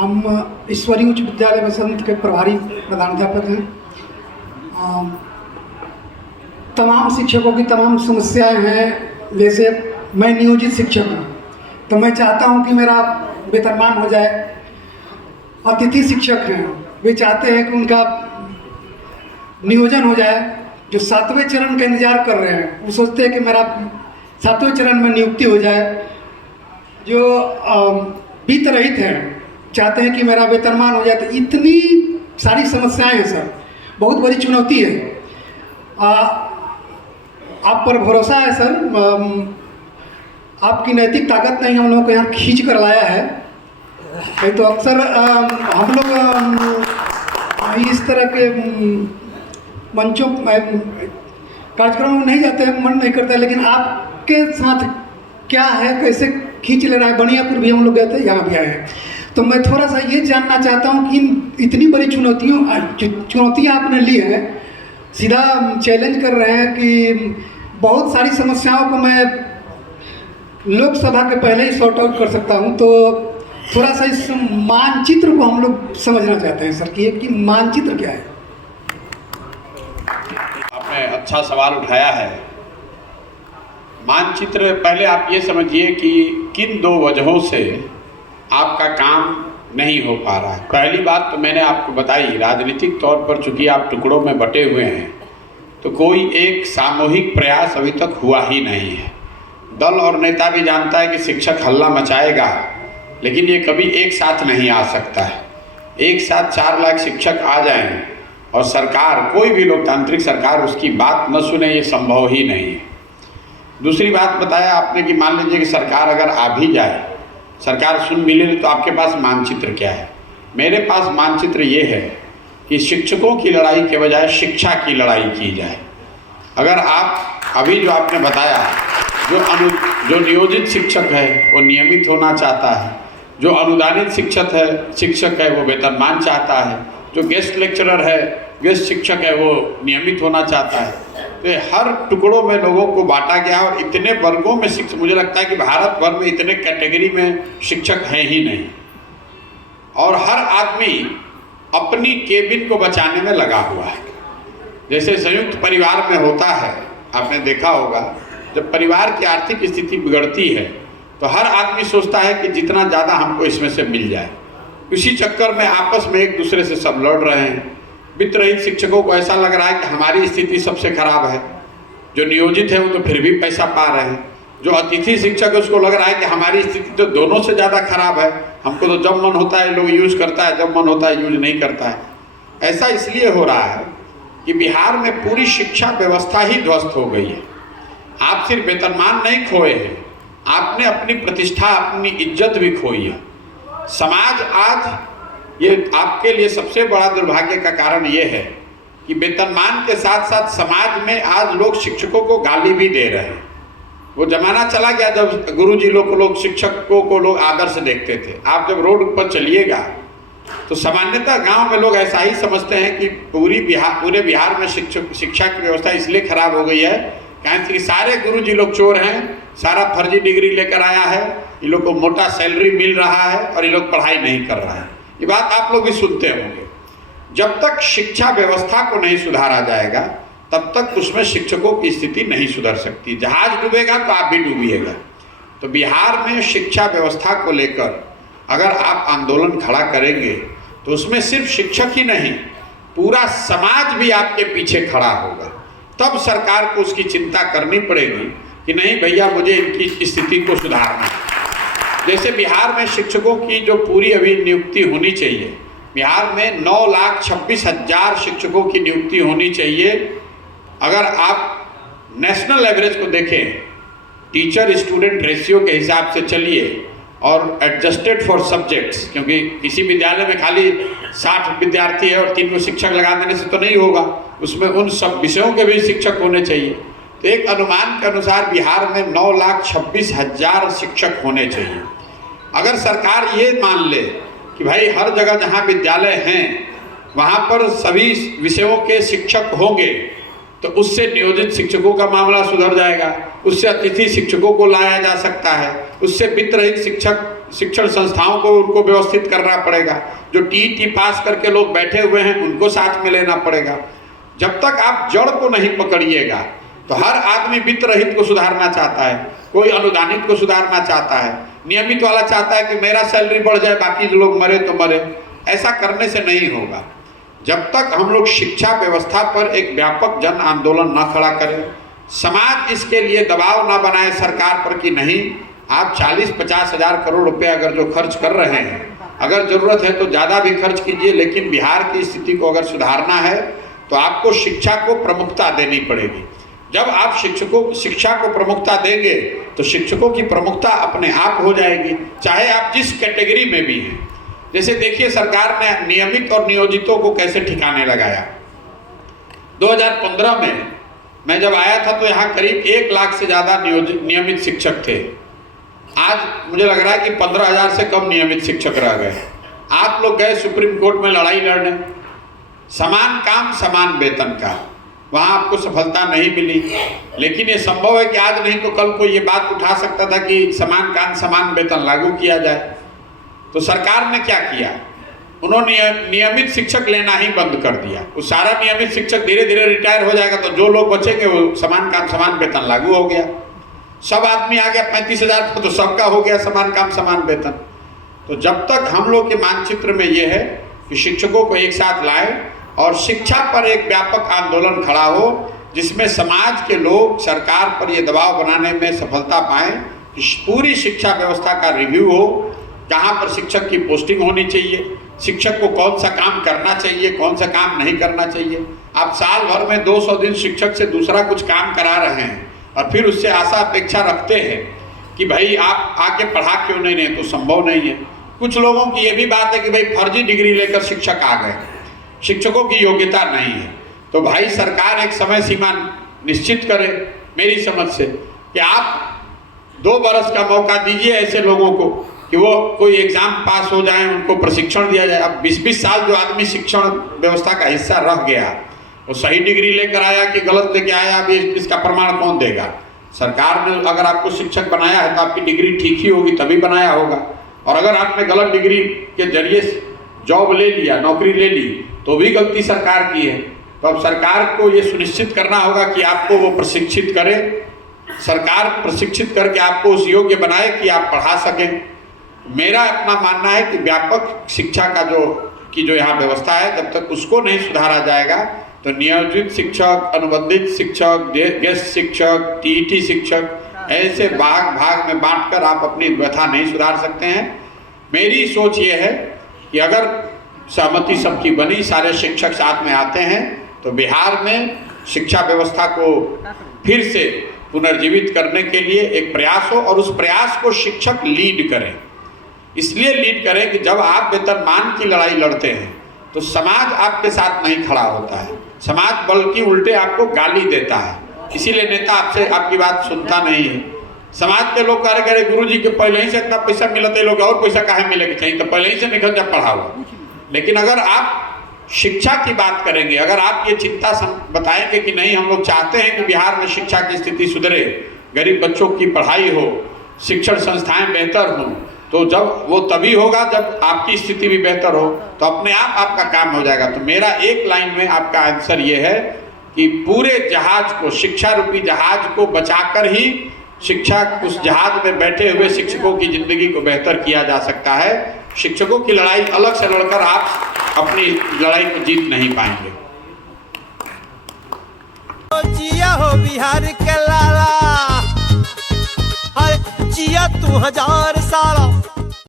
हम ईश्वरीय उच्च विद्यालय बसंत के प्रभारी प्रधानाध्यापक हैं। तमाम शिक्षकों की तमाम समस्याएं हैं। जैसे मैं नियोजित शिक्षक हूँ, तो मैं चाहता हूँ कि मेरा वेतनमान हो जाए। अतिथि शिक्षक हैं, वे चाहते हैं कि उनका नियोजन हो जाए। जो 7वें चरण का इंतजार कर रहे हैं, वो सोचते हैं कि मेरा 7वें चरण में नियुक्ति हो जाए। जो वित्त रहित हैं, चाहते हैं कि मेरा वेतनमान हो जाए। तो इतनी सारी समस्याएं हैं सर, बहुत बड़ी चुनौती है। आप पर भरोसा है सर, आपकी नैतिक ताकत नहीं हम लोगों को यहाँ खींच कर लाया है। नहीं तो अक्सर हम लोग इस तरह के मंचों कार्यक्रमों में नहीं जाते हैं, मन नहीं करता। लेकिन आपके साथ क्या है, कैसे खींच ले रहा है। बनियापुर भी हम लोग गए थे, यहाँ भी आए हैं। तो मैं थोड़ा सा ये जानना चाहता हूँ कि इतनी बड़ी चुनौतियाँ आपने ली हैं, सीधा चैलेंज कर रहे हैं कि बहुत सारी समस्याओं को मैं लोकसभा के पहले ही सॉर्ट आउट कर सकता हूँ। तो थोड़ा सा इस मानचित्र को हम लोग समझना चाहते हैं सर कि मानचित्र क्या है। आपने अच्छा सवाल उठाया है। मानचित्र, पहले आप ये समझिए कि किन दो वजहों से आपका काम नहीं हो पा रहा है। पहली बात तो मैंने आपको बताई, राजनीतिक तौर पर चूंकि आप टुकड़ों में बटे हुए हैं, तो कोई एक सामूहिक प्रयास अभी तक हुआ ही नहीं है। दल और नेता भी जानता है कि शिक्षक हल्ला मचाएगा, लेकिन ये कभी एक साथ नहीं आ सकता है। एक साथ 4 लाख शिक्षक आ जाएं और सरकार, कोई भी लोकतांत्रिक सरकार उसकी बात न सुने, ये संभव ही नहीं है। दूसरी बात बताया आपने कि मान लीजिए कि सरकार अगर आ भी जाए, सरकार सुन भी ले, तो आपके पास मानचित्र क्या है। मेरे पास मानचित्र ये है कि शिक्षकों की लड़ाई के बजाय शिक्षा की लड़ाई की जाए। अगर आप अभी जो आपने बताया, जो नियोजित शिक्षक है वो नियमित होना चाहता है, जो अनुदानित शिक्षक है वो वेतनमान चाहता है, जो गेस्ट लेक्चरर है, गेस्ट शिक्षक है, वो नियमित होना चाहता है। तो हर टुकड़ों में लोगों को बांटा गया और इतने वर्गों में शिक्षक, मुझे लगता है कि भारत भर में इतने कैटेगरी में शिक्षक हैं ही नहीं। और हर आदमी अपनी केबिन को बचाने में लगा हुआ है। जैसे संयुक्त परिवार में होता है, आपने देखा होगा, जब परिवार की आर्थिक स्थिति बिगड़ती है तो हर आदमी सोचता है कि जितना ज़्यादा हमको इसमें से मिल जाए। इसी चक्कर में आपस में एक दूसरे से सब लड़ रहे हैं। वित्त रहित शिक्षकों को ऐसा लग रहा है कि हमारी स्थिति सबसे खराब है। जो नियोजित है वो तो फिर भी पैसा पा रहे हैं। जो अतिथि शिक्षक है उसको लग रहा है कि हमारी स्थिति तो दोनों से ज़्यादा खराब है। हमको तो जब मन होता है लोग यूज करता है, जब मन होता है यूज नहीं करता है। ऐसा इसलिए हो रहा है कि बिहार में पूरी शिक्षा व्यवस्था ही ध्वस्त हो गई है। आप सिर्फ वेतनमान नहीं खोए हैं, आपने अपनी प्रतिष्ठा, अपनी इज्जत भी खोई है। समाज आज, ये आपके लिए सबसे बड़ा दुर्भाग्य का कारण ये है कि वेतनमान के साथ साथ समाज में आज लोग शिक्षकों को गाली भी दे रहे हैं। वो जमाना चला गया जब गुरुजी लोग शिक्षकों को लोग आदर से देखते थे। आप जब रोड पर चलिएगा तो सामान्यतः गांव में लोग ऐसा ही समझते हैं कि पूरे बिहार में शिक्षा की व्यवस्था इसलिए खराब हो गई है कि सारे गुरुजी लोग चोर हैं, सारा फर्जी डिग्री लेकर आया है, ये लोग को मोटा सैलरी मिल रहा है और ये लोग पढ़ाई नहीं कर रहा है। ये बात आप लोग भी सुनते होंगे। जब तक शिक्षा व्यवस्था को नहीं सुधारा जाएगा तब तक उसमें शिक्षकों की स्थिति नहीं सुधर सकती। जहाज डूबेगा तो आप भी डूबिएगा। तो बिहार में शिक्षा व्यवस्था को लेकर अगर आप आंदोलन खड़ा करेंगे तो उसमें सिर्फ शिक्षक ही नहीं, पूरा समाज भी आपके पीछे खड़ा होगा। तब सरकार को उसकी चिंता करनी पड़ेगी कि नहीं भैया, मुझे इनकी स्थिति को सुधारना है। जैसे बिहार में शिक्षकों की जो पूरी अभी नियुक्ति होनी चाहिए, बिहार में 9,26,000 शिक्षकों की नियुक्ति होनी चाहिए। अगर आप नेशनल एवरेज को देखें, टीचर स्टूडेंट रेशियो के हिसाब से चलिए और एडजस्टेड फॉर सब्जेक्ट्स, क्योंकि किसी विद्यालय में खाली 60 विद्यार्थी है और 3 शिक्षक लगा देने से तो नहीं होगा, उसमें उन सब विषयों के भी शिक्षक होने चाहिए। तो एक अनुमान के अनुसार बिहार में 9,26,000 शिक्षक होने चाहिए। अगर सरकार ये मान ले कि भाई हर जगह जहाँ विद्यालय हैं वहाँ पर सभी विषयों के शिक्षक होंगे, तो उससे नियोजित शिक्षकों का मामला सुधर जाएगा, उससे अतिथि शिक्षकों को लाया जा सकता है, उससे वित्त रहित शिक्षक शिक्षण संस्थाओं को उनको व्यवस्थित करना पड़ेगा, जो टीईटी पास करके लोग बैठे हुए हैं उनको साथ में लेना पड़ेगा। जब तक आप जड़ को नहीं पकड़िएगा तो हर आदमी वित्त रहित को सुधारना चाहता है, कोई अनुदानित को सुधारना चाहता है, नियमित वाला चाहता है कि मेरा सैलरी बढ़ जाए बाकी जो लोग मरे तो मरे। ऐसा करने से नहीं होगा। जब तक हम लोग शिक्षा व्यवस्था पर एक व्यापक जन आंदोलन न खड़ा करें, समाज इसके लिए दबाव न बनाए सरकार पर कि नहीं आप 40-50 हज़ार करोड़ रुपए अगर जो खर्च कर रहे हैं, अगर ज़रूरत है तो ज़्यादा भी खर्च कीजिए, लेकिन बिहार की स्थिति को अगर सुधारना है तो आपको शिक्षा को प्रमुखता देनी पड़ेगी। जब आप शिक्षा को प्रमुखता देंगे तो शिक्षकों की प्रमुखता अपने आप हो जाएगी, चाहे आप जिस कैटेगरी में भी हैं। जैसे देखिए सरकार ने नियमित और नियोजितों को कैसे ठिकाने लगाया। 2015 में मैं जब आया था तो यहाँ करीब 1 लाख से ज़्यादा नियमित शिक्षक थे। आज मुझे लग रहा है कि 15,000 से कम नियमित शिक्षक रह गए। आप लोग गए सुप्रीम कोर्ट में लड़ाई लड़ने, समान काम समान वेतन का, वहाँ आपको सफलता नहीं मिली। लेकिन ये संभव है कि आज नहीं तो कल को ये बात उठा सकता था कि समान काम समान वेतन लागू किया जाए। तो सरकार ने क्या किया, उन्होंने नियमित शिक्षक लेना ही बंद कर दिया। वो सारा नियमित शिक्षक धीरे धीरे रिटायर हो जाएगा, तो जो लोग बचेंगे वो समान काम समान वेतन लागू हो गया। सब आदमी आ गया 35,000 तो सबका हो गया समान काम समान वेतन। तो जब तक हम लोग के मानचित्र में ये है कि शिक्षकों को एक साथ लाएं और शिक्षा पर एक व्यापक आंदोलन खड़ा हो, जिसमें समाज के लोग सरकार पर ये दबाव बनाने में सफलता पाएं कि पूरी शिक्षा व्यवस्था का रिव्यू हो, कहाँ पर शिक्षक की पोस्टिंग होनी चाहिए, शिक्षक को कौन सा काम करना चाहिए, कौन सा काम नहीं करना चाहिए। आप साल भर में 200 दिन शिक्षक से दूसरा कुछ काम करा रहे हैं और फिर उससे आशा अपेक्षा रखते हैं कि भाई आप आके पढ़ा क्यों नहीं रहे, तो संभव नहीं है। कुछ लोगों की ये भी बात है कि भाई फर्जी डिग्री लेकर शिक्षक आ गए, शिक्षकों की योग्यता नहीं है। तो भाई सरकार एक समय सीमा निश्चित करे मेरी समझ से कि आप 2 बरस का मौका दीजिए ऐसे लोगों को कि वो कोई एग्जाम पास हो जाए, उनको प्रशिक्षण दिया जाए। अब 20-20 साल जो आदमी शिक्षण व्यवस्था का हिस्सा रह गया, वो सही डिग्री लेकर आया कि गलत लेके आया, अभी इसका प्रमाण कौन देगा। सरकार ने अगर आपको शिक्षक बनाया है तो आपकी डिग्री ठीक ही होगी, तभी बनाया होगा। और अगर आपने गलत डिग्री के जरिए जॉब ले लिया, नौकरी ले ली, तो भी गलती सरकार की है। तो अब सरकार को ये सुनिश्चित करना होगा कि आपको वो प्रशिक्षित करे, सरकार प्रशिक्षित करके आपको उस योग्य बनाए कि आप पढ़ा सकें। मेरा अपना मानना है कि व्यापक शिक्षा का जो यहाँ व्यवस्था है, जब तक उसको नहीं सुधारा जाएगा तो नियोजित शिक्षक, अनुबंधित शिक्षक, गेस्ट शिक्षक, टीईटी शिक्षक, ऐसे भाग में बांटकर आप अपनी व्यथा नहीं सुधार सकते हैं। मेरी सोच ये है कि अगर सहमति सबकी बनी, सारे शिक्षक साथ में आते हैं, तो बिहार में शिक्षा व्यवस्था को फिर से पुनर्जीवित करने के लिए एक प्रयास हो, और उस प्रयास को शिक्षक लीड करें। इसलिए लीड करें कि जब आप वेतनमान की लड़ाई लड़ते हैं तो समाज आपके साथ नहीं खड़ा होता है, समाज बल्कि उल्टे आपको गाली देता है। इसीलिए नेता आपसे आपकी बात सुनता नहीं है। समाज के लोग कह रहे गुरुजी के पहले ही से इतना पैसा मिलते, लोग और पैसा काहे मिलेगा चाहिए, तो पहले ही से निकल जब पढ़ा हुआ। लेकिन अगर आप शिक्षा की बात करेंगे, अगर आप ये चिंता बताएंगे कि नहीं हम लोग चाहते हैं कि बिहार में शिक्षा की स्थिति सुधरे, गरीब बच्चों की पढ़ाई हो, शिक्षण संस्थाएं बेहतर हों, तो जब वो तभी होगा जब आपकी स्थिति भी बेहतर हो, तो अपने आप आपका काम हो जाएगा। तो मेरा एक लाइन में आपका आंसर ये है कि पूरे जहाज को, शिक्षा रूपी जहाज को बचाकर ही शिक्षा, उस जहाज में बैठे हुए शिक्षकों की जिंदगी को बेहतर किया जा सकता है। शिक्षकों की लड़ाई अलग से लड़कर आप अपनी लड़ाई को जीत नहीं पाएंगे। जिया हो बिहार के लाला, जिया तू 1000 साल।